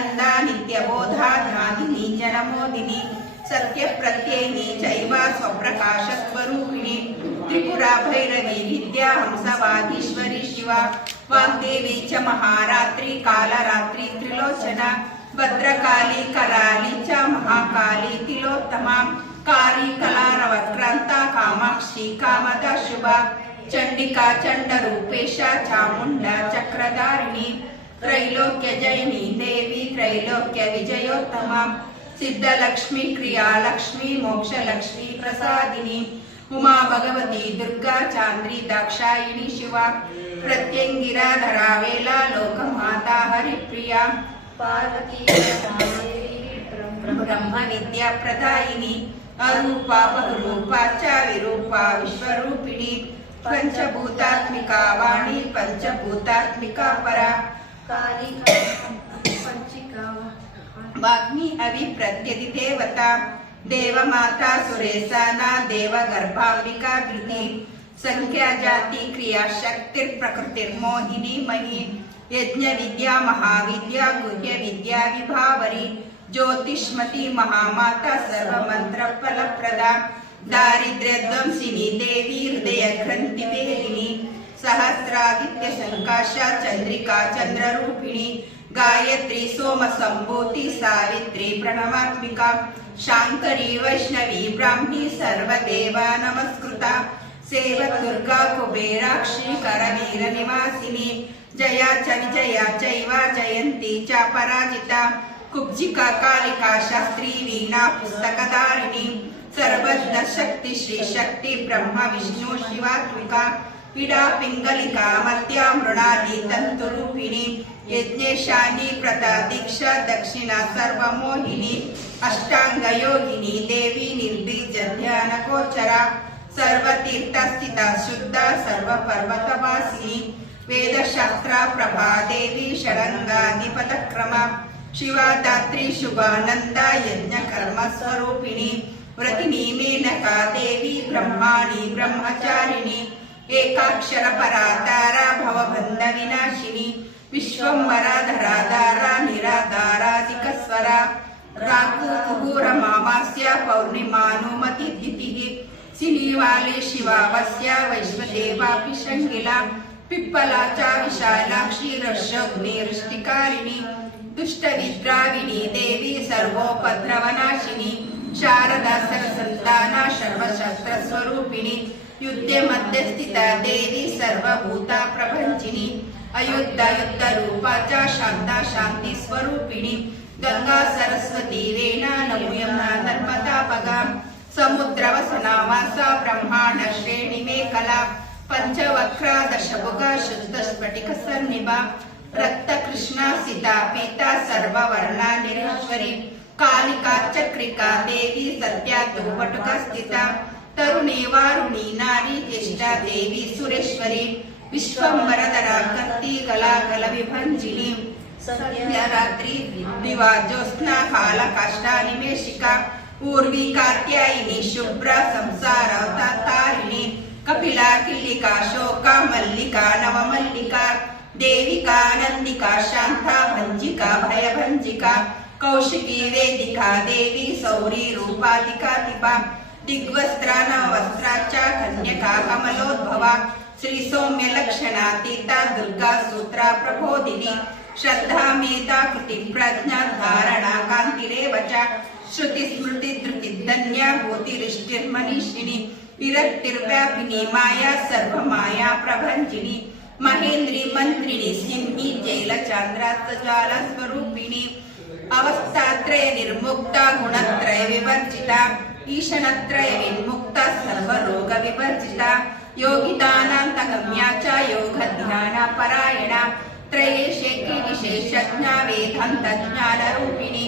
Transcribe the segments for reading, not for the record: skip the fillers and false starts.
नित्यानंदा नित्यबोधा ज्ञानिनी जनमोदिनी सत्य प्रत्ययिनी चैव स्वप्रकाश स्वरूपिणी त्रिपुरा भैरवी विद्या हंसवागीश्वरी शिवा वाग्देवी च महारात्रि कालरात्रि त्रिलोचना भद्रकाली कराली च महाकाली तिलोत्तमा कारी कलारवक्रांता कामाक्षी कामदा शुभा चंडिका चंडरूपेशा चामुंडा चक्रधारिणी त्रैलोक्य जयिनी देवी त्रैलोक्य विजयोत्तमा सिद्धलक्ष्मी क्रियालक्ष्मी मोक्षलक्ष्मी प्रसादिनी उमा भगवती दुर्गा चांद्री दाक्षायिणी शिवा प्रत्यंगिरा धरावेला लोकमाता हरिप्रिया पार्वती ब्रह्म विद्या प्रदायिनी अरूपा बहुरूपा च विरूपा विश्वरूपिणी पंचभूतात्मिका वाणी पंचभूतात्मिका परा कालिका पंचिका वाग्मी अविप्रत्यति देवता देवमाता सुरेशाना देवगर्भांबिका धृति संख्या जाति क्रिया शक्ति प्रकृतिर्मोहिनी मही यज्ञ विद्या महाविद्या गुह्य विद्या विभावरी ज्योतिष्मती महामाता सर्वमंत्र फलप्रदा दारिद्र्य ध्वंसिनी देवी हृदय ग्रंथि वेदिनी सहस्रादित्य संकाशा चंद्रिका चंद्ररूपिणी गायत्री सोम संभूति सावित्री प्रणवात्मिका शांकरी वैष्णवी ब्राह्मी सर्वदेवा नमस्कृता सेवक दुर्गा कुबेराक्षी करवीर निवासिनी जया च विजया चैव जयंती च पराजिता कुब्जिका कालिका शास्त्री वीणा पुस्तकधारिणी सर्वज्ञ शक्ति श्री शक्ति ब्रह्म विष्णु शिवात्मिका पीड़ा पिंगलिका मत्या मृणाली तंतुरूपिणी यज्ञेशानी प्रदा दीक्षा दक्षिणा सर्वमोहिनी अष्टांग योगिनी देवी निर्बीज ध्यान गोचरा सर्वतीर्थस्थिता शुद्धा सर्वपर्वतवासिनी वेदशास्त्रा प्रभा देवी षडंगाधिपतक्रमा शिवा दात्री शुभानंदा यज्ञ कर्म स्वरूपिणी व्रतिनी मेनका देवी ब्रह्माणी ब्रह्मचारिणी एकाक्षर पराधारा भवबंध विनाशिनी विश्वंभरा धराधारा निराधाराधिकस्वरा राहु कुहूर मामास्य पौर्णिमानुमति तिथिः सिनीवाले शिवावस्या वैश्वदेवापि शङ्गिला पिप्पला च विशालाक्षी रक्षोग्निवृष्टिकारिणी दुष्टविद्राविणी देवी सर्वोपद्रवनाशिनी शारदा सरसंताना सर्वशस्त्रस्वरूपिणी युद्धे मध्य स्थिता देवी सर्वभूता प्रभंजिनी अयुद्ध युद्ध रूपा च शांता शांति स्वरूपिणी गंगा सरस्वती वेणा नमूयम्ना नर्मदा पगा समुद्रवसना वासा ब्रह्मांड श्रेणी में कला पंचवक्रा दशभुगा शुद्ध स्फटिक सन्निभा रक्त कृष्णा सीता पीता सर्ववर्णा निरेश्वरी कालिका चक्रिका देवी सत्या दुवटुका स्थिता तरुणी वारुणी नारी ज्येष्ठा देवी सुरेश्वरी विश्वंभरधरा कर्ती गलागल विभंजिनी संध्या रात्रि दिवा ज्योत्स्ना काल काष्ठा निमेशिका ऊर्वी कात्यायिनी शुभ्रा संसार तारिणी कपिला किल्लिका शोका मल्लिका नवमल्लिका देविका नंदिका शांता भंजिका भयभंजिका कौशिकी वेदिका देवी सौरी रूपाधिका दिपा दिग्वस्त्रा नवस्त्राच्या कन्यका कमलोद्भवा श्री सौम्य लक्षणातीता दुर्गा सूत्रा प्रबोधिनी श्रद्धा मेधा कृति प्रज्ञा धारणा कांतिरेवच श्रुति स्मृति धृति धन्या भूतिरिष्टिर्मनीषिणी विरक्तिर्व्यापिनी माया सर्व माया प्रभंजिनी महेंद्री मंत्रिणी सिंही जैलचांद्रात्जाल स्वरूपिणी अवस्थात्रय निर्मुक्ता गुणत्रय विवर्जिता ईशनत्रय विन्मुक्ता सर्वरोग विवर्जिता योगिदानान्तगम्या च योग ध्यान परायणा त्रयेशेकी विशेषज्ञा वेदांत ज्ञान रूपिणी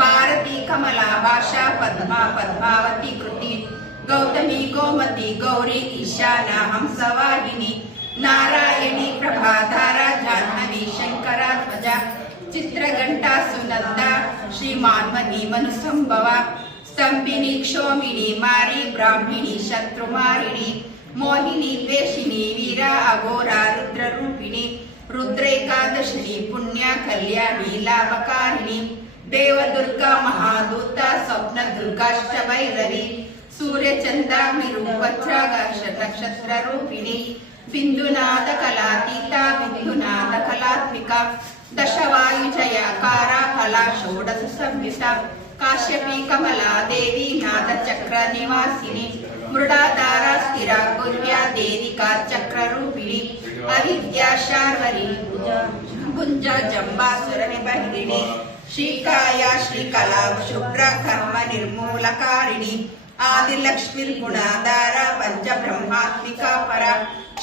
भारती कमला भाषा पद्मा पद्मावती कृति गौतमी गोमती गौरी ईशाना हंसवाहिनी नारायणी प्रभाधारा जाह्नवी शंकरा ध्वजा चित्रघंटा सुनंदा श्रीमान्मनी मनुसंभवा स्तंभिनी क्षोमिनी मारी ब्राह्मिणी शत्रुमारिणी मोहिनी द्वेषिणी वीरा अघोरा रुद्र रूपिणी रुद्रेकादशिनी पुण्या कल्याणी लाभकारिणी देवदुर्गा महादूत स्वप्नदुर्गाश्च भैरवी सूर्यचन्द्राग्निरूपच्रागाक्ष नक्षत्ररूपिणी बिन्दुनादकलातीता बिन्दुनादकलात्मिका दशवायुजयाकारा कला षोडश संयुता काश्यपी कमला देवी नादचक्रनिवासिनी मृडाधारा स्थिरा गुह्या देविका चक्ररूपिणी अविद्या शार्वरी भुञ्जा जम्बासुरनिबहिरिणी श्रीकाया श्रीकला शुभ्रा कर्म निर्मूलकारिणी आदिलक्ष्मीर्गुणाधारा पंचब्रह्मात्मिका परा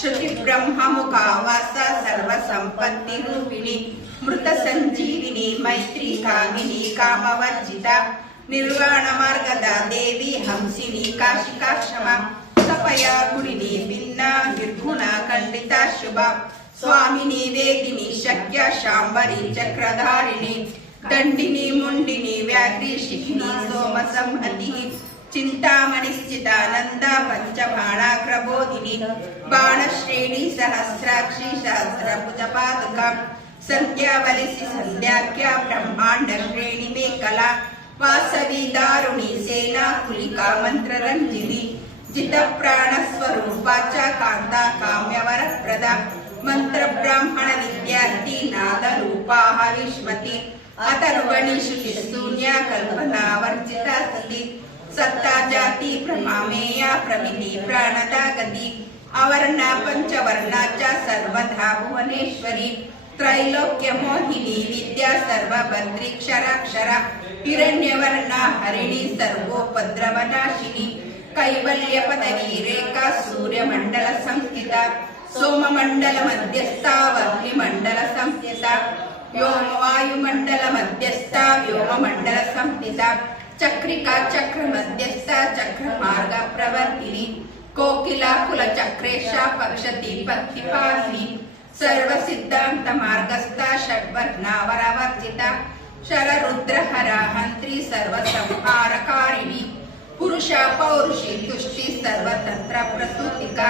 श्रुति ब्रह्ममुखावास सर्वसंपत्तिरूपिणी मृत संजीविनी मैत्री कामिनी कामवर्जिता निर्वाणमार्गदा देवी हंसिनी काशिका क्षमा तपया गुणिनी भिन्ना निर्गुणा खंडिता शुभा स्वामिनी वेदिनी शक्या शांबरी चक्रधारिणी दंडिनी मुंडिनी व्याघ्री शिखिनी सोमसंहति चिंतामणिश्चिदानंद पंचबाणाग्रबोधिनी बाणश्रेणी सहस्राक्षी सहस्रभुजपादुका संध्यावलिसि संध्याख्या ब्रह्मांड श्रेणी में कला वासवी दारुणी सेना कुलिका मंत्ररंजिनी जित प्राण स्वरूपाचा कांता काम्यवरप्रदा मंत्र ब्राह्मण विद्यार्थी नाद रूपा विष्मती अतर्वणि श्रुति शून्य कल्पना वर्जिता सती सत्ता जाती प्रमामेया प्रमिति प्राणदा गती अवर्ण पंचवर्णाचा सर्वधा भुवनेश्वरी त्रैलोक्य मोहिनी विद्या सर्वभद्रीक्षराक्षरा हिरण्यवर्णा हरिणी सर्वोपद्रवनाशिनी कैवल्य पदवी रेखा सूर्यमंडल संस्थिता सोममंडल मध्यस्था वह्निमंडल संस्थिता व्योमवायुमंडल मध्यस्था व्योममंडल संस्थिता चक्रिका चक्र मध्यस्था चक्र मार्ग प्रवर्तिनी कोकिला कुल चक्रेशा पक्षती पत्तिपालिनी सर्व सिद्धांत मार्गस्था षड्वर्णावरवर्जिता शररुद्रहरा हंत्री सर्व संहारकारिणी पुरुषा पौरुषी तुष्टि सर्वतंत्र प्रसूतिका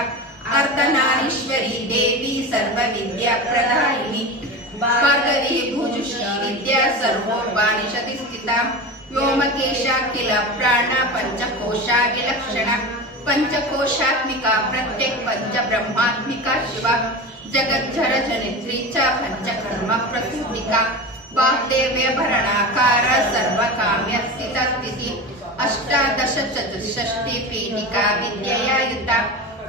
अर्धनारीश्वरी देवी सर्व विद्या प्रदायिनी भार्गवी भुजुश्री विद्या सर्वोपनिषदि स्थिता व्योमकेशा किल प्राण पंचकोशा विलक्षण पंचकोशात्मिका प्रत्येक पंच ब्रह्मात्मिका शिवा जगज्जर जनित्री च पंचकर्म प्रसूतिका वाग्देव्य भरणाकार सर्वकाम्य स्थिता स्थिति अष्टादश चतुष्षष्टि पीठिका विद्यया युता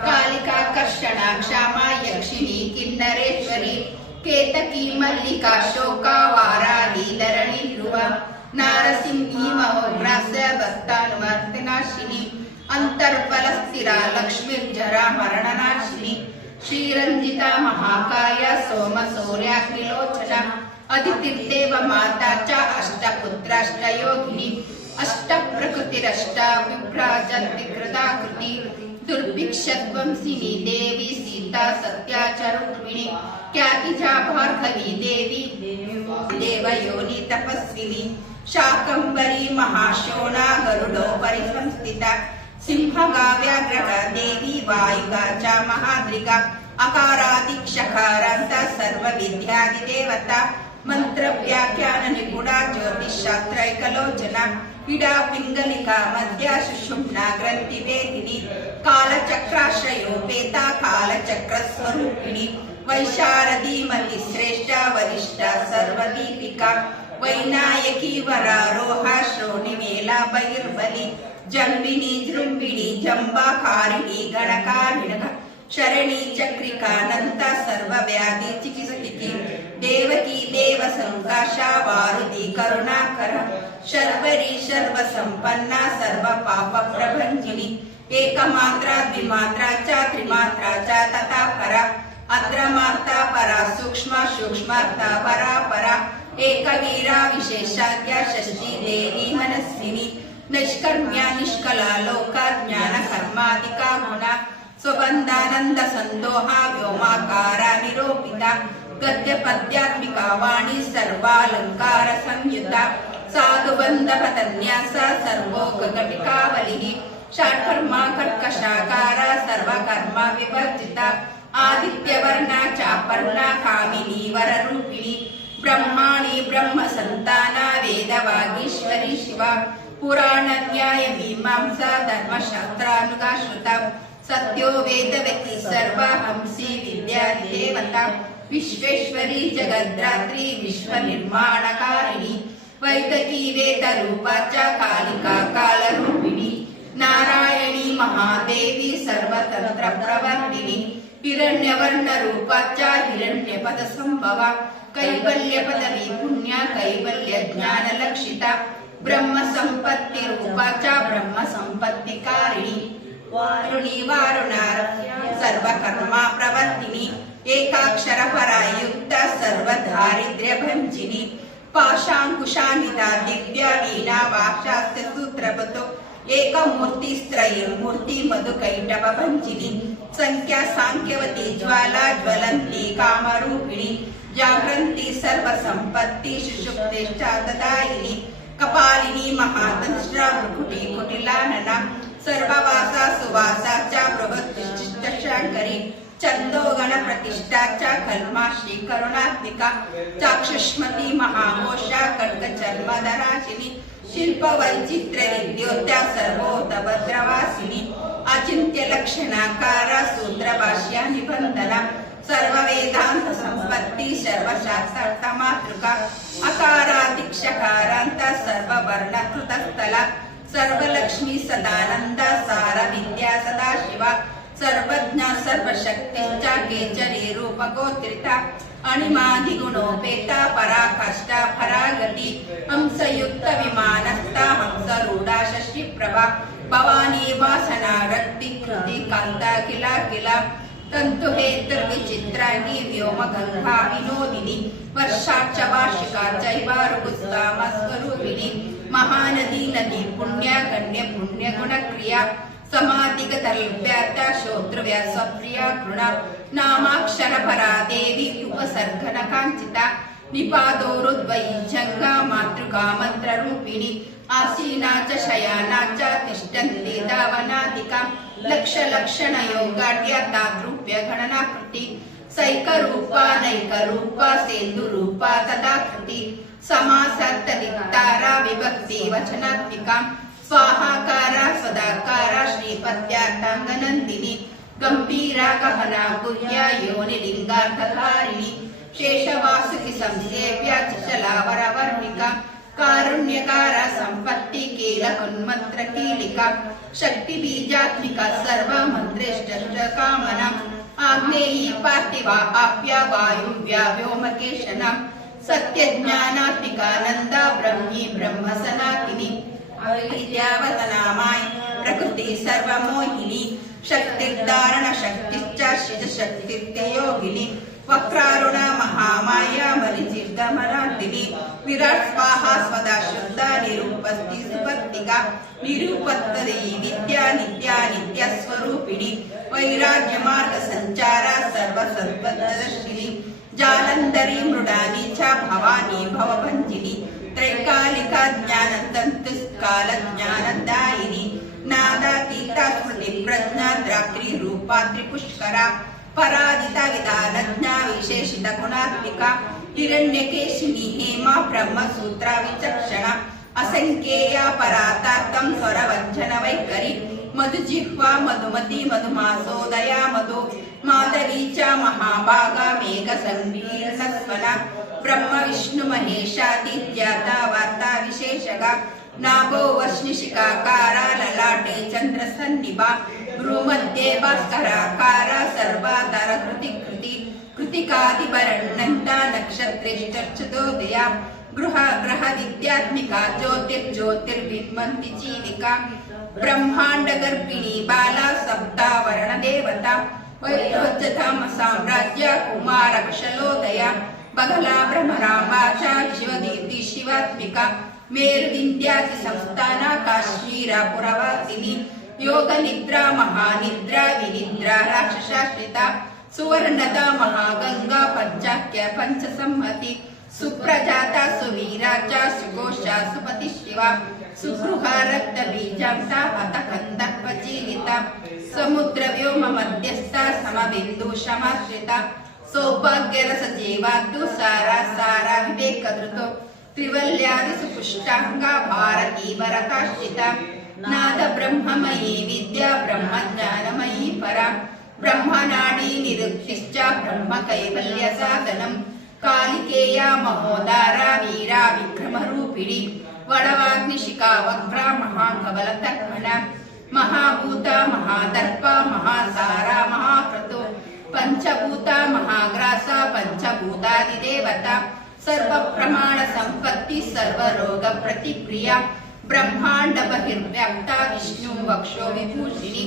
कालिका कर्षणा क्षमा यक्षिणी किन्नरेश्वरी केतकी मल्लिका शोका वाराही धरणी ध्रुव नारसिंही महोग्रास्य भक्तानुवर्तिनाशिनी अंतर्बल स्थिरा लक्ष्मीर्जरा मरणनाशिनी श्रीरंजिता महाकाय सोम सूर्याग्निलोचना अदितिर्देव माता च अष्टपुत्राष्टयोगिनी अष्टप्रकृतिरष्टा विभ्राजन्ति कृताकृति दुर्भिक्षध्वंसिनी देवी सीता सत्या च रुक्मिणी ख्यातिजा भार्गवी देवी देवयोनि तपस्विनी शाकंभरी महाशोणा गरुडोपरि संस्थिता सिंहगा व्याघ्रगा देवी वायुगा च महाद्रिगा अकारादिक्षकारान्त सर्वविद्यादिदेवता मंत्र व्याख्यान निपुणा ज्योतिषशास्त्रैकलोचना इडा पिंगलिका मध्या सुषुम्ना ग्रंथि वेदिनी कालचक्राश्रयोपेता कालचक्रस्वरूपिणी वैशारदी मतिश्रेष्ठा वरिष्ठा सर्वदीपिका वैनायकी वरारोहा श्रोणिमेला बहिर्बली जन्मिनी जृंभिणी जंबाकारिणी गणकारिणः शरणी चक्रिकानंता सर्वव्याधि चिकित्सिकी देवकी देव संकाशा वारुदी करुणाकर शर्वरी सर्व संपन्ना सर्व पाप प्रभंजिनी एकमात्रा द्विमात्रा च त्रिमात्रा च तथा परा अत्रमात्रा परा सूक्ष्म सूक्ष्मार्था परा परा एकवीरा विशेषाख्या षष्ठी देवी मनस्विनी निष्कर्म्या निष्कला लोका ज्ञान कर्मादिका गुणा स्वबंधानंद संदोहा व्योमाकारा निरूपिता गद्य पद्यात्मिका वाणी सर्वालंकार संयुता साधुबंध पतन्यास सर्वोकघटिकावलिः षट्कर्मा कर्कशाकारा सर्वकर्मा विवर्जिता आदित्यवर्णा चापर्णा कामिनी वररूपिणी ब्रह्माणि ब्रह्म संताना वेदवाक्य ಶಿವ ಪುರಾಣ ನ್ಯಾಯ ಮೀಮಾಂಸಾ ಧರ್ಮಶಾಸ್ತ್ರಾನುಗಾ ಶ್ರುತ ಸತ್ಯೋ ವೇದವತಿ ಸರ್ವ ಹಂಸಿ ವಿದ್ಯಾ ದೇವತಾ ವಿಶ್ವೇಶ್ವರಿ ಜಗದ್ರಾತ್ರಿ ವಿಶ್ವ ನಿರ್ಮಾಣಕಾರಿಣಿ ವೈದಕಿ ವೇದ ರೂಪಾಚ ಕಾಲಿಕಾ ಕಾಲರೂಪಿಣಿ ನಾರಾಯಣಿ ಮಹಾದೇವಿ ಸರ್ವತಂತ್ರ ಪ್ರವರ್ತಿನಿ ಹಿರಣ್ಯವರ್ಣ ರೂಪಾಚ ಹಿರಣ್ಯ ಪದ ಸಂಭವ ಕೈವಲ್ಯ ಪದವಿ ಪುಣ್ಯ ಕೈವಲ್ಯ ಜ್ಞಾನ ಲಕ್ಷಿತ ಬ್ರಹ್ಮ ಸಂಪತ್ತಿ ರೂಪಾಚ ಬ್ರಹ್ಮ ಸಂಪತ್ತಿ ಕಾರಿಣಿ ವಾರುಣಿ ವಾರುಣಾರ ಸರ್ವಕರ್ಮ ಪ್ರವರ್ತಿನಿ ಏಕಾಕ್ಷರ ಪರಾಯುಕ್ತ ಸರ್ವ ದಾರಿದ್ರ್ಯ ಭಂಜಿನಿ ಪಾಶಾಂಕುಶಾನಿತ ದಿವ್ಯ ವೀಣಾ ವಾಕ್ಶಾಸ್ತ್ರ ಸೂತ್ರಪತು ಏಕಮೂರ್ತಿ ಸ್ತ್ರೈರ್ಮೂರ್ತಿ ಮಧು ಕೈಟವ ಭಂಜಿನಿ ಸಂಖ್ಯಾ ಸಾಂಖ್ಯವತಿ ಜ್ವಾಲಾ ಜ್ವಲಂತಿ ಕಾಮರೂಪಿಣಿ ಜಾಗೃಂತಿ ಸರ್ವ ಸಂಪತ್ತಿ ಸುಷುಪ್ತಿಷ್ಠ ತದಾಯಿನಿ ಕಪಾಲಿನಿ ಮಹಾತಂತ್ರ ಭೃಕುಟಿ ಕುಟಿಲಾನನ ಸರ್ವವಾಸ ಸುವಾಸ ಚ ಬೃಹತ್ ಶಾಂಕರಿ ಚಂದೋಗಣ ಪ್ರತಿಷ್ಠಾ ಚ ಕಲ್ಮಾ ಶ್ರೀ ಕರುಣಾತ್ಮಿಕ ಚಾಕ್ಷುಷ್ಮತಿ ಮಹಾಕೋಶ ಖಡ್ಗ ಚರ್ಮಧರಾಶಿನಿ ಶಿಲ್ಪ ವೈಚಿತ್ರ ವಿದ್ಯೋತ್ಯ ಸರ್ವೋತ ಭದ್ರವಾಸಿನಿ ಅಚಿಂತ್ಯ ಲಕ್ಷಣಾಕಾರ ಸೂತ್ರ ಭಾಷ್ಯ ನಿಬಂಧನ ಸರ್ವ ವೇದಾಂತ ಸಂಪತ್ತಿ ಸರ್ವಶಾಸ್ತ್ರಾರ್ಥ ಮಾತೃಕ ಅಕಾರಾದಿಕ್ಷಕಾರಾಂತ ಸರ್ವ ವರ್ಣಕೃತ ಸ್ಥಳ ಸರ್ವಲಕ್ಷ್ಮಿ ಸದಾನಂದ ಸಾರ ವಿದ್ಯಾ ಸದಾಶಿವ ಸರ್ವಜ್ಞ ಸರ್ವಶಕ್ತಿಶ್ಚ ಕೇಚರಿ ರೂಪಗೋತ್ರಿತ ಅಣಿಮಾದಿ ಗುಣೋಪೇತ ಪರಾಕಾಷ್ಠ ಪರಾಗತಿ ಹಂಸಯುಕ್ತ ವಿಮಾನಸ್ಥ ಹಂಸರೂಢ ಶಶಿಪ್ರಭಾ ಭವಾನಿ ವಾಸನಾ ರಕ್ತಿ ಕೃತಿ ಕಾಂತ ಕಿಲ ಕಿಲ ತಂತು ಹೇತೃ ವಿಚಿತ್ರಾಂಗಿ ವ್ಯೋಮ ಗಂಗಾ ವಿನೋದಿನಿ ವರ್ಷಾಚ ವಾರ್ಷಿಕಾ ಚೈವ ಋಗುಸ್ತಾಮ ಸ್ವರೂಪಿಣಿ ಮಹಾನದಿ ನದಿ ಪುಣ್ಯ ಗಣ್ಯ ಪುಣ್ಯ ಗುಣಕ್ರಿಯಾ ಸಮಾಧಿಗತಲ್ವ್ಯಾತ ಶೋತೃವ್ಯ ಸ್ವಪ್ರಿಯ ಕೃಣ ನಾಮಾಕ್ಷರ ಪರಾ ದೇವಿ ಉಪಸರ್ಗನ ಕಾಂಚಿತ ನಿಪಾದೋರುದ್ವೈಜಂಗ ಮಾತೃಕಾ ಮಂತ್ರ ರೂಪಿಣಿ ಆಸೀನಾ ಚ ಶಯಾನಾ ಚ ತಿಷ್ಠಂತಿ ಧಾವನಾಧಿಕಾ ಲಕ್ಷ ಲಕ್ಷಣ ಯೋಗಾಢ್ಯ ತಾತೃಪ್ಯ ಗಣನಾಕೃತಿ ಸೈಕರೂಪ ನೈಕರೂಪ ಸೇಂದುರೂಪ ತದಾಕೃತಿ ಸಮಾಸಾರ್ಥದಿಕ್ತಾರ ವಿಭಕ್ತಿ ವಚನಾತ್ಮಿಕಾ ಸ್ವಾಹಾಕಾರ ಸದಾಕಾರ ಶ್ರೀಪದ್ಯಾರ್ಥಾಂಗನಂದಿನಿ ಗಂಭೀರ ಗಹನ ಗುಹ್ಯ ಯೋನಿಲಿಂಗಾರ್ಥಕಾರಿಣಿ ಶೇಷವಾಸುಕಿ ಸಂಸೇವ್ಯ ಚಲಾವರ ವರ್ಣಿಕ ಕಾರುಣ್ಯಕಾರ ಸಂಪತ್ತಿ ಕೀಲಕುನ್ಮಂತ್ರ ಕೀಲಿಕ ಶಕ್ತಿ ಬೀಜಾತ್ಮಿಕ ಸರ್ವ ಮಂತ್ರೇಷ್ಟ ಕಾಮನ ಆಗ್ನೇಯಿ ಪಾರ್ಥಿವ ಆಪ್ಯ ವಾಯುವ್ಯ ವ್ಯೋಮಕೇಶನ ಸತ್ಯ ಜ್ಞಾನಾತ್ಮಿಕಾನಂದ ಬ್ರಹ್ಮಿ ಬ್ರಹ್ಮ ಸನಾತಿನಿ ಅವಿದ್ಯಾವತನಾಮಾಯ ಪ್ರಕೃತಿ ಸರ್ವಮೋಹಿನಿ ಶಕ್ತಿರ್ಧಾರಣ ಶಕ್ತಿಶ್ಚ ಶಿಜ ಶಕ್ತಿರ್ತೆ ಯೋಗಿನಿ ವಕ್ರಾರುಣ ಮಹಾಮಾಯ ಮರಿಚಿರ್ಗಮರಾಂತಿನಿ ವಿರಾಟ್ ಸ್ವಾಹ ಸ್ವದಾ ಶುದ್ಧ ನಿರೂಪಸ್ತಿ ಸುಪತ್ತಿಕ ನಿರೂಪತ್ತದಿ ವಿದ್ಯಾ ನಿತ್ಯ ನಿತ್ಯ ಸ್ವರೂಪಿಣಿ ವೈರಾಗ್ಯ ಮಾರ್ಗ ಸಂಚಾರ ಸರ್ವ ಸದ್ವದರ್ಶಿನಿ ಜಾಲಂಧರಿ ಮೃಡಾನಿ ಚ ಭವಾನಿ ಭವಭಂಜಿನಿ ತ್ರೈಕಾಲಿಕ ಜ್ಞಾನ ತಂತು ಕಾಲ ಜ್ಞಾನದಾಯಿನಿ ನಾದಾತೀತ ಸ್ಮೃತಿ ಪ್ರಜ್ಞಾ ದ್ರಾತ್ರಿ ರೂಪ ತ್ರಿಪುಷ್ಕರ ಪರಾಜಿತ ವಿಧಾನಜ್ಞ ವಿಶೇಷಿತ ಗುಣಾತ್ಮಿಕ ಹಿರಣ್ಯಕೇಶಿನಿ ಹೇಮ ಬ್ರಹ್ಮ ಸೂತ್ರ ವಿಚಕ್ಷಣ ಅಸಂಖ್ಯೇಯ ಪರಾತಾರ್ಥಂ ಸ್ವರವಂಚನ ವೈಖರಿ ಮಧುಜಿಹ್ವ ಮಧುಮತಿ ಮಧುಮಾಸೋದಯ ಮಧು ಮಾಧವಿ ಚ ಮಹಾಭಾಗ ಮೇಘ ಸಂಕೀರ್ಣ ಸ್ವನ ಬ್ರಹ್ಮ ವಿಷ್ಣು ಮಹೇಶಾದಿತ್ಯಾತ ವಾರ್ತಾ ವಿಶೇಷಗ ನಾಭೋ ವರ್ಷಿಷಿಕಾಕಾರ ಲಲಾಟೆ ಚಂದ್ರ ಸನ್ನಿಭ ಭ್ರೂಮಧ್ಯೆ ಭಾಸ್ಕರಾಕಾರ ಸರ್ವಾತರ ಕೃತಿ ಕೃತಿ ಕೃತಿಕಾದಿಭರಣಂತ ನಕ್ಷತ್ರೇಶ್ಚೋದಯ ಗೃಹ ಗ್ರಹ ವಿದ್ಯಾತ್ಮಿಕ ಜ್ಯೋತಿರ್ಜ್ಯೋತಿರ್ವಿನ್ವಂತಿ ಜೀವಿಕಾ ಬ್ರಹ್ಮಾಂಡ ಗರ್ಭಿಣಿ ಬಾಲ ಸಪ್ತಾವರಣ ದೇವತಾ ವೈರೋಚತಮ ಸಾಮ್ರಾಜ್ಯ ಕುಮಾರ ಕುಶಲೋದಯ ಬಗಲಾ ಭ್ರಮರಾಂಬಾಚ ಶಿವದೀರ್ತಿ ಶಿವಾತ್ಮಿಕ ಮೇರುವಿಂಧ್ಯಾದಿ ಸಂಸ್ಥಾನ ಕಾಶ್ಮೀರ ಪುರವಾಸಿನಿ ಯೋಗ ನಿದ್ರಾ ಮಹಾನಿದ್ರಾ ವಿನಿದ್ರಾ ರಾಕ್ಷಸಾಶ್ರಿತ ಸುವರ್ಣದ ಮಹಾಗಂಗಾ ಪಂಚಾಖ್ಯ ಪಂಚ ಸಂಹತಿ ಸುಪ್ರಜಾತ ಸುವೀರಾಜ ಸುಘೋಷ ಸುಪತಿ ಶಿವ ಸುಗೃಹ ರಕ್ತ ಬೀಜಾಂತ ಹತ ಕಂದರ್ಪ ಜೀವಿತ ಸಮುದ್ರ ವ್ಯೋಮ ಮಧ್ಯಸ್ಥ ಸಮಬಿಂದು ಶಮಾಶ್ರಿತ ಸೌಭಾಗ್ಯ ರಸ ಜೀವಾದ್ದು ಸಾರ ಸಾರ ವಿವೇಕ ಧೃತು त्रिवल्यादिषु पुष्टाङ्गा भारती भरताश्रिता नाद ब्रह्ममयी विद्या ब्रह्मज्ञानमयी परा ब्रह्मनाडी निरुक्तिश्च ब्रह्म कैवल्य साधनम् कालिकेया महोदारा वीरा विक्रमरूपिणी वडवाग्निशिखा वक्रा महाकवलतर्पण महाभूत महादर्प महासारा महाक्रतु पंचभूत महाग्रास पंचभूतादिदेवता सर्वप्रमाण संपत्ति सर्वरोग प्रतिप्रिया ब्रह्मांड बहिर्व्याप्ता विष्णु वक्षो विभूषिणी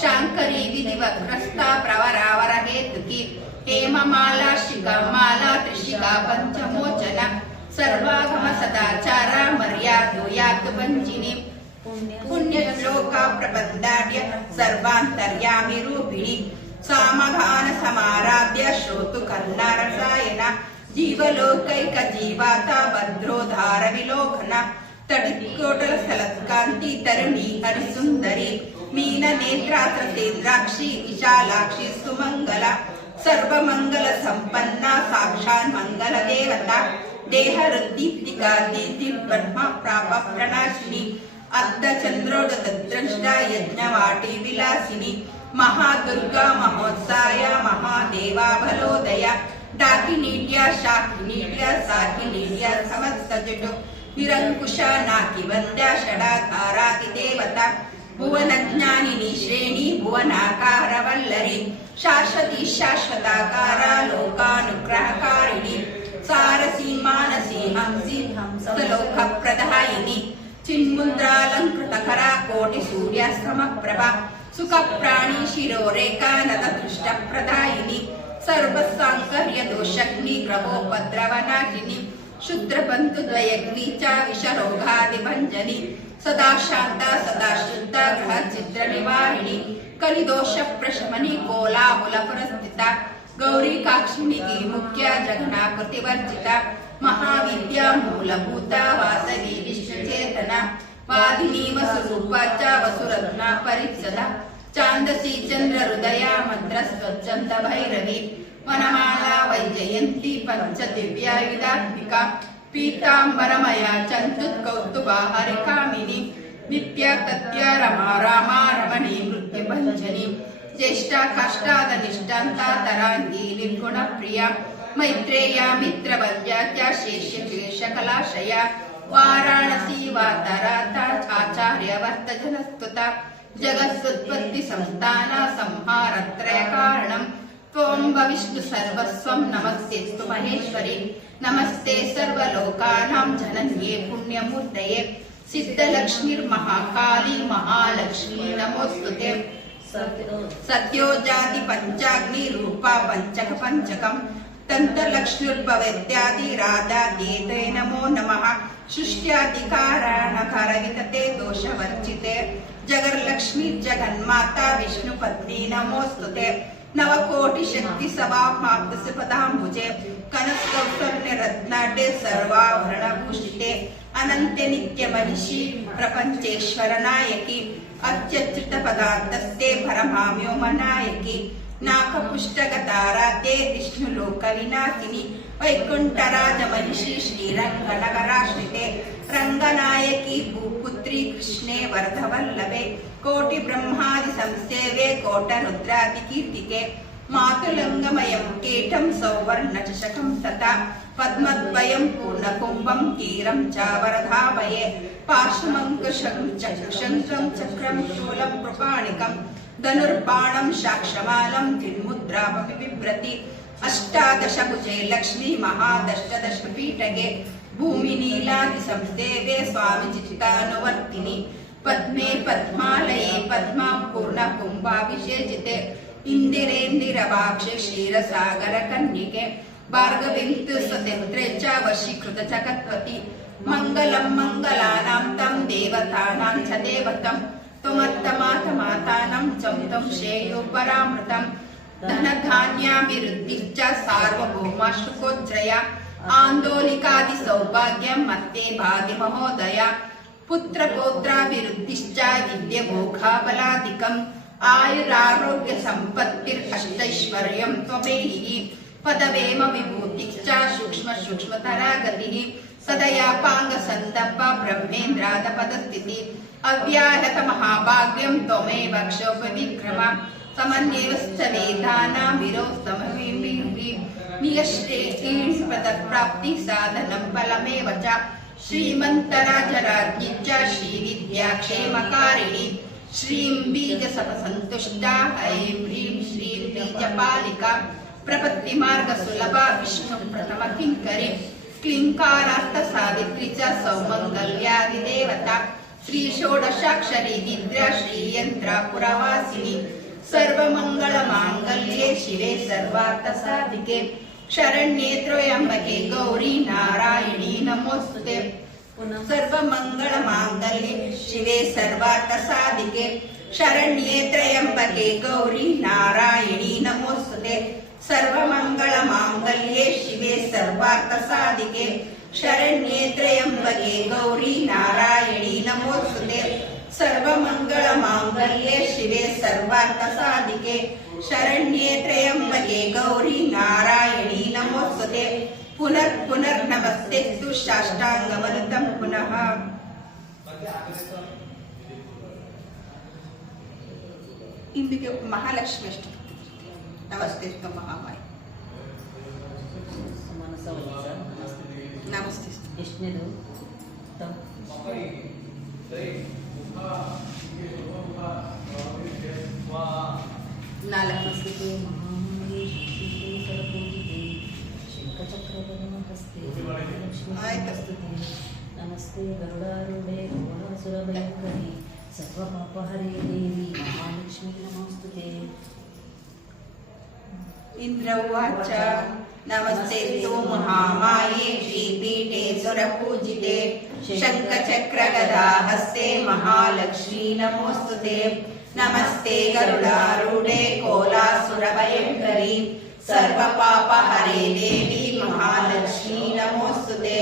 शांकरी विधिवक्रस्ता प्रवरावर हेतुकी हेममाला शिखमाला त्रिशिखा पंचमोचन सर्वागम सदाचार मर्यादोयात् वञ्चिनी पुण्यश्लोका प्रबन्धाढ्य सर्वान्तर्यामि रूपिणी सामगान समाराध्य श्रोतु करुणारसायन जीवलोकैक जीवाता भद्रोधार विलोकन तडिकोटल सलत्कान्ति तरुणी हरिसुन्दरी मीन नेत्रात्रसेन्द्राक्षी विशालाक्षी सुमङ्गला सर्वमंगल संपन्ना साक्षात् मंगल देवता देहरुद्दीप्तिका दीप्ति ब्रह्म प्राप प्रणाशिनी अर्ध चंद्रोदत द्रष्टा यज्ञवाटी विलासिनी महादुर्गा महोत्साय महादेवा भलोदया डाकिनीट्या शाकिनीट्या साकिनीट्या समस्तजटु निरंकुशा नाकिवन्द्या षडाधाराति देवता भुवनज्ञानिनी श्रेणी भुवनाकार वल्लरी शाश्वती शाश्वताकार लोकानुग्रहकारिणी सारसी मानसी हंसी हंसलोक प्रदायिनी चिन्मुद्रालंकृतकरा कोटि सूर्याश्रमप्रभा सुख प्राणी शिरोरेखा नत दृष्ट प्रदायिनी सर्वसांकर्य दोषग्नि ग्रहोपद्रवनाशिनी शुद्रबंधु द्वयग्नि च विषरोगादिभञ्जनी सदा शांता सदा शुद्ध ग्रह चित्र निवारिणी कलिदोष प्रशमनी कोलाहुल पुरस्थिता गौरी काक्षिणी मुख्य जगनाकृति वर्जिता महाविद्या मूलभूता वासवी विश्वचेतना वादिनी वसुरूपा च वसुरत्ना परित्सदा चांदसी चंद्र हृदया मंत्र स्वच्छंद भैरवी वनमाला वैजयंती पंच दिव्यायुधात्मिका पीतांबरमया चंचुत कौतुभा हरिकामिनी नित्या तत्या रमा रामा रमणी मृत्युभञ्जनी ज्येष्ठा काष्ठादनिष्ठान्ता तरांगी निर्गुण प्रिया मैत्रेया मित्रवद्या च शेषकलाशया वाराणसी वातराता आचार्य वर्तजनस्तुता जगत्सुत्पत्ति संस्थाना संहारत्रय कारणम् त्वं विष्णु सर्वस्वं नमस्तेस्तु महेश्वरी नमस्ते सर्वलोकानां जनन्ये पुण्यमूर्तये सिद्धलक्ष्मीर्महाकाली महालक्ष्मी नमोस्तुते सत्यो जाति पंचाग्नि रूपा पंचक पंचकम् तंत्रलक्ष्मीर्भवेत्यादि राधादेते नमो नमः सृष्ट्याधिकारणकरवितते दोषवर्जिते जगर्लक्ष्मी जगन्माता विष्णुपत्नी नमोस्तुते नवकोटि शक्ति सभाप्त पदाम्बुजे कनकौस्तर्य रत्नाढ्ये सर्वाभरण भूषिते अनंत नित्य महिषी प्रपंचेश्वर नायकी अत्युच्युत पदार्थस्ते भरमाम्यो मनायकी नाकपुष्टगताराते विष्णुलोक विनाशिनी वैकुंठराज महिषी श्रीरंगनगराश्रिते रंगनायकी भूपुत्री कृष्णे वरदवल्लभे कोटि ब्रह्मादि संसेवे कोटरुद्रादि कीर्तिके मातुलंगमयं कीटं सौवर्णचषकं तथा पद्मद्वयं पूर्णकुंभं तीरं च वरधाभये पार्श्वमङ्कुशं चक्रशङ्खं चक्रं शूलं कृपाणिकं धनुर्बाणं शाक्षमालं तिन्मुद्रामपि बिभ्रति अष्टादशभुजे लक्ष्मी महादष्टदश पीठगे भूमिनीलादि संसेवे स्वामी चित्तानुवर्तिनि पद्मे पद्मालये पद्मा पूर्ण कुंभाभिषेचिते इंदिरेंदिरवाक्षे क्षीरसागर कन्यके भार्गवीं सतेन्द्रे च वशीकृत जगत्पति मंगलम मंगलानां तं देवतानां च देवतं त्वमत्तमातमातानं चं तं श्रेयो परामृतं धनधान्याभिवृद्धिश्च सार्वभौमाशुकोज्जया आन्दोलिकादि सौभाग्यं मत्ते भाति महोदया पुत्रपौत्राभिवृद्धिश्च विद्यभोगाबलादिकम् आयुरारोग्य सम्पत्तिरष्टैश्वर्यं त्वमेहि पदवेम विभूतिश्च सूक्ष्म सूक्ष्मतरा गतिः ಸದಯಾಪಾಂಗ ಸಂದಪ್ಪ ಬ್ರಹ್ಮೇಂದ್ರಾದ ಪದಸ್ಥಿತಿ ಅವ್ಯಾಹತ ಮಹಾಭಾಗ್ಯಂ ತ್ವಮೇವ ಕ್ಷೋಭವಿಕ್ರಮ ಸಮನ್ಯೇವಶ್ಚ ವೇದಾನಾಂ ವಿರೋಸ್ತಮವಿರ್ವಿ ನಿಯಶ್ರೇಷ್ಠ ಪ್ರಾಪ್ತಿ ಸಾಧನಂ ಫಲಮೇವ ಚ ಶ್ರೀಮಂತರಾಜರಾಜ್ಞಿ ಚ ಶ್ರೀವಿದ್ಯಾ ಕ್ಷೇಮಕಾರಿಣಿ ಶ್ರೀಂ ಬೀಜಸಪಸಂತುಷ್ಟಾ ಐಂ ಹ್ರೀಂ ಶ್ರೀಂ ಬೀಜಪಾಲಿಕಾ ಪ್ರಪತ್ತಿ ಮಾರ್ಗ ಸುಲಭ ವಿಷ್ಣು ಪ್ರಥಮ ಕಿಂಕರಿ ಕ್ಲಿಂಕಾರಾರ್ಥ ಸಾವಿತ್ರಿ ಚ ಸೌಮಂಗಲ್ಯಾದಿ ದೇವತಾ ಶ್ರೀ ಷೋಡಶಾಕ್ಷರಿ ನಿದ್ರಾ ಶ್ರೀಯಂತ್ರ ಪುರವಾಸಿನಿ ಸರ್ವಮಂಗಳ ಮಾಂಗಲ್ಯೆ ಶಿವೆ ಸರ್ವಾರ್ಥ ಸಾಧಿಕೆ ಶರಣ್ಯೇ ತ್ರ್ಯಂಬಕೆ ಗೌರಿ ನಾರಾಯಣಿ ನಮೋಸ್ತುತೆ ಸರ್ವಮಂಗಳ ಮಾಂಗಲ್ಯೆ ಶಿವೆ ಸರ್ವಾರ್ಥ ಸಾಧಿಕೆ ಶರಣ್ಯೇ ತ್ರ್ಯಂಬಕೆ ಗೌರಿ ನಾರಾಯಣಿ ನಮೋಸ್ತುತೆ ಸರ್ವಮಂಗಳ ಮಾಂಗಲ್ಯೆ ಶಿವೆ ಸರ್ವಾರ್ಥ ಸಾಧಿಕೆ ಶರಣ್ಯೇ ತ್ರ್ಯಂಬಕೆ ಗೌರಿ ನಾರಾಯಣಿ ನಮೋಸ್ತುತೆ ಸರ್ವಮಂಗಳ ಮಾಂಗಲ್ಯೆ ಶಿವೆ ಸರ್ವಾರ್ಥ ಸಾಧಿಕೆ ಶರಣ್ಯೇ ತ್ರ್ಯಂಬಕೆ ಗೌರಿ ನಾರಾಯಣಿ ನಮೋಸ್ತುತೆ ಪುನರ್ ಪುನರ್ ನಮಸ್ತೆಸ್ತು ಸಾಷ್ಟಾಂಗವನುತಂ ಪುನಃ. ಇಂದಿಗೆ ಮಹಾಲಕ್ಷ್ಮಿ ಅಷ್ಟು ನಮಸ್ತೆಸ್ತು ಮಹಾಮಾಯಿ. ನಮಸ್ತೆ. ಎಷ್ಟನೇದು? ನಮಸ್ತೆ ನಮಸ್ತೆ ಗರುಡಾರೂಢೆ ಘೋರಾಸುರಭಯಂಕರಿ ಸರ್ವಪಾಪಹರೇ ದೇವಿ ಮಹಾಲಕ್ಷ್ಮೀ ನಮೋಸ್ತುತೆ. ಇಂದ್ರ ಉವಾಚ ನಮಸ್ತೆಸ್ತು ಮಹಾಮಾಯೇ ಶ್ರೀಪೀಠೆ ಸುರಪೂಜಿತೆ ಶಂಖಚಕ್ರ ಗದಾ ಹಸ್ತೆ ಮಹಾಲಕ್ಷ್ಮೀ ನಮೋಸ್ತುತೆ. ನಮಸ್ತೆ ಗರುಡಾರೂಢೆ ಕೋಲಾಸುರಭಯಂಕರಿ ಸರ್ವಪಾಪಹರೇ ದೇವಿ ಮಹಾಲಕ್ಷ್ಮೀ ನಮೋಸ್ತುತೆ.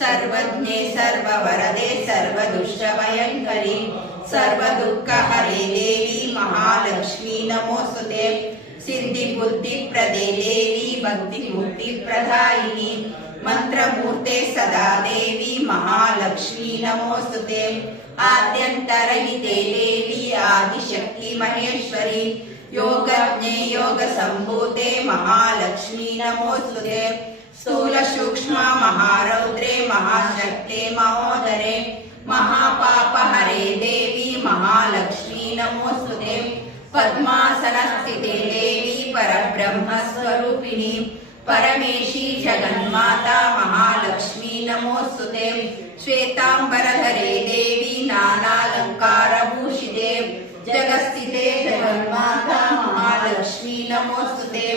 ಸರ್ವಜ್ಞೆ ಸರ್ವವರದೆ ಸರ್ವದುಷ್ಟಭಯಂಕರಿ ಸರ್ವದುಃಖಹರೇ ದೇವಿ ಮಹಾಲಕ್ಷ್ಮೀ ನಮೋಸ್ತುತೆ. ಸಿದ್ಧಿ ಬುದ್ಧಿ ಪ್ರದೇ ದೇವಿ ಭಕ್ತಿ ಮುಕ್ತಿ ಪ್ರದಾಯಿನಿ ಮಂತ್ರಮೂರ್ತೆ ಸದಾ ದೇವಿ ಮಹಾಲಕ್ಷ್ಮೀ ನಮೋಸ್ತುತೆ. ಆದ್ಯಂತರಹಿತೆ ದೇವಿ ಆದಿಶಕ್ತಿ ಮಹೇಶ್ವರಿ ಯೋಗಜ್ಞೆ ಯೋಗ ಸಂಭೂತೆ ಮಹಾಲಕ್ಷ್ಮೀ ನಮೋಸ್ತುತೆ. ಸ್ಥೂಲ ಸೂಕ್ಷ್ಮ ಮಹಾರೌದ್ರೆ ಮಹಾಶಕ್ತೆ ಮಹೋದರೆ ಮಹಾಪಾಪಹರೇ ದೇವಿ ಮಹಾಲಕ್ಷ್ಮೀ ನಮೋಸ್ತುತೆ. ಪದ್ಮಾಸನ ಸ್ಥಿತೆ ದೇವಿ ಪರಬ್ರಹ್ಮ ಸ್ವರೂಪಿಣಿ ಪರಮೇಶಿ ಜಗನ್ಮಾತಾ ಮಹಾಲಕ್ಷ್ಮೀ ನಮೋಸ್ತುತೆ. ಶ್ವೇತಾಂಬರಧರೆ ದೇವಿ ನಾನಾಲಂಕಾರ ಭೂಷಿತೆ ಜಗಸ್ಥಿತೆ ಜಗನ್ಮಾತಾ ಮಹಾಲಕ್ಷ್ಮೀ ನಮೋಸ್ತುತೆ.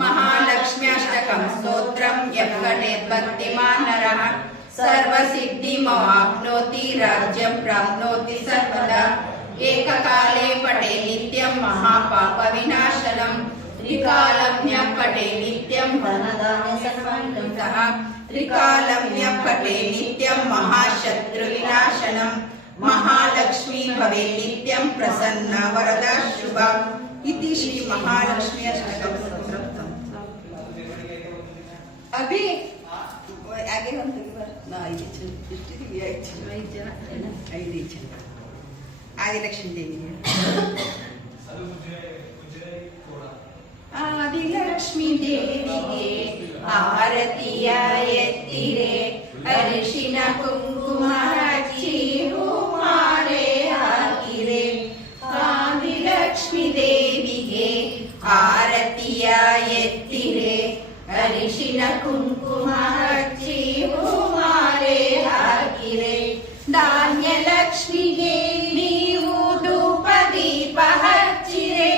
ಮಹಾಲಕ್ಷ್ಮ್ಯಾಷ್ಟಕಂ ಸ್ತೋತ್ರಂ ಯಃ ಪಠೇತ್ ಭಕ್ತಿಮಾನ್ ನರಃ ಸರ್ವಸಿದ್ಧಿಮವಾಪ್ನೋತಿ ರಾಜ್ಯಂ ಪ್ರಾಪ್ನೋತಿ ಸರ್ವದಾ. ಏಕಕಾಲೇ ಪಠೇ ನಿತ್ಯಂ ಮಹಾಪಾಪ ವಿನಾಶನಂ ತ್ರಿಕಾಲಂ ಯಃ ಪಠೇ ನಿತ್ಯಂ ಧನಧಾನ್ಯ ಸರ್ವಾಂತಃ ತ್ರಿಕಾಲಂ ಯಃ ಪಠೇ ನಿತ್ಯಂ ಮಹಾಶತ್ರು ವಿನಾಶನಂ ಮಹಾಲಕ್ಷ್ಮೀ ಭವೆ ನಿತ್ಯಂ ಪ್ರಸನ್ನ ವರದಾ ಶುಭ. इति श्री महालक्ष्मी अष्टकम स्तोत्रम. अभी आगे हम ना आदिलक्ष्मी देवी आदिलक्ष्मी देविगे आरतिय एत्तिरे अरिशिन कुंकुम हಚ್ಚಿ ಹೂಮಾಲೆ ಹಾಕಿರೆ. ಆದಿಲಕ್ಷ್ಮಿ ದೇವಿಗೆ ಆರತಿಯ ಎತ್ತಿರೆ ಅರಿಶಿನ ಕುಂಕುಮ ಹಚ್ಚಿ ಹೂಮಾಲೆ ಹಾಕಿರೆ. ಧಾನ್ಯಲಕ್ಷ್ಮಿಗೆ ನೀವು ಧೂಪ ದೀಪ ಹಚ್ಚಿರೆ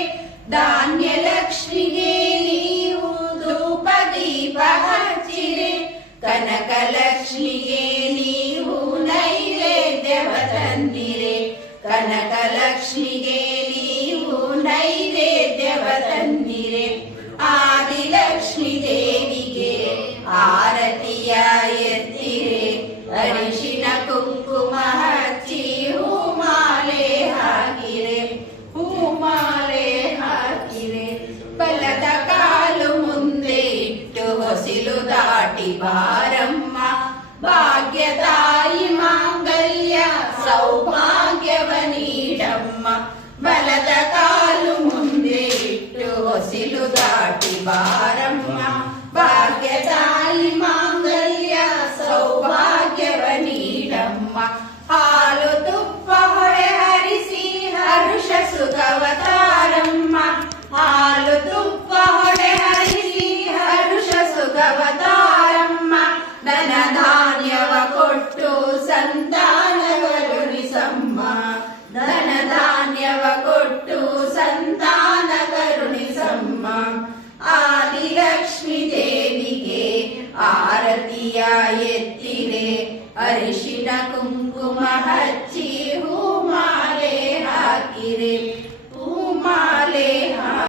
ಧಾನ್ಯಲಕ್ಷ್ಮಿಗೆ ನೀವು ಧೂಪ ದೀಪ ಹಚ್ಚಿರೆ. ಕನಕಲಕ್ಷ್ಮಿಗೆ ನೀವು ನೈವೇದ್ಯವ ತಂದಿರೆ ಕನಕಲಕ್ಷ್ಮಿಗೆ ನೀವು ನೈವೇದ್ಯವ ತಂದಿರೆ. ಆದಿಲಕ್ಷ್ಮಿ ದೇವಿಗೆ ಆರತಿಯ ಎತ್ತಿರೆ ಅರಿಶಿನ ಕುಂಕುಮ ಹಚ್ಚಿ ಹೂಮಾಲೆ ಹಾಕಿರೆ ಹೂಮಾಲೆ ಹಾಕಿರೆ. ಬಲದ ಕಾಲು ಮುಂದೆ ಇಟ್ಟು ಹೊಸಿಲು ದಾಟಿ ಬಾರಮ್ಮ ಬಾ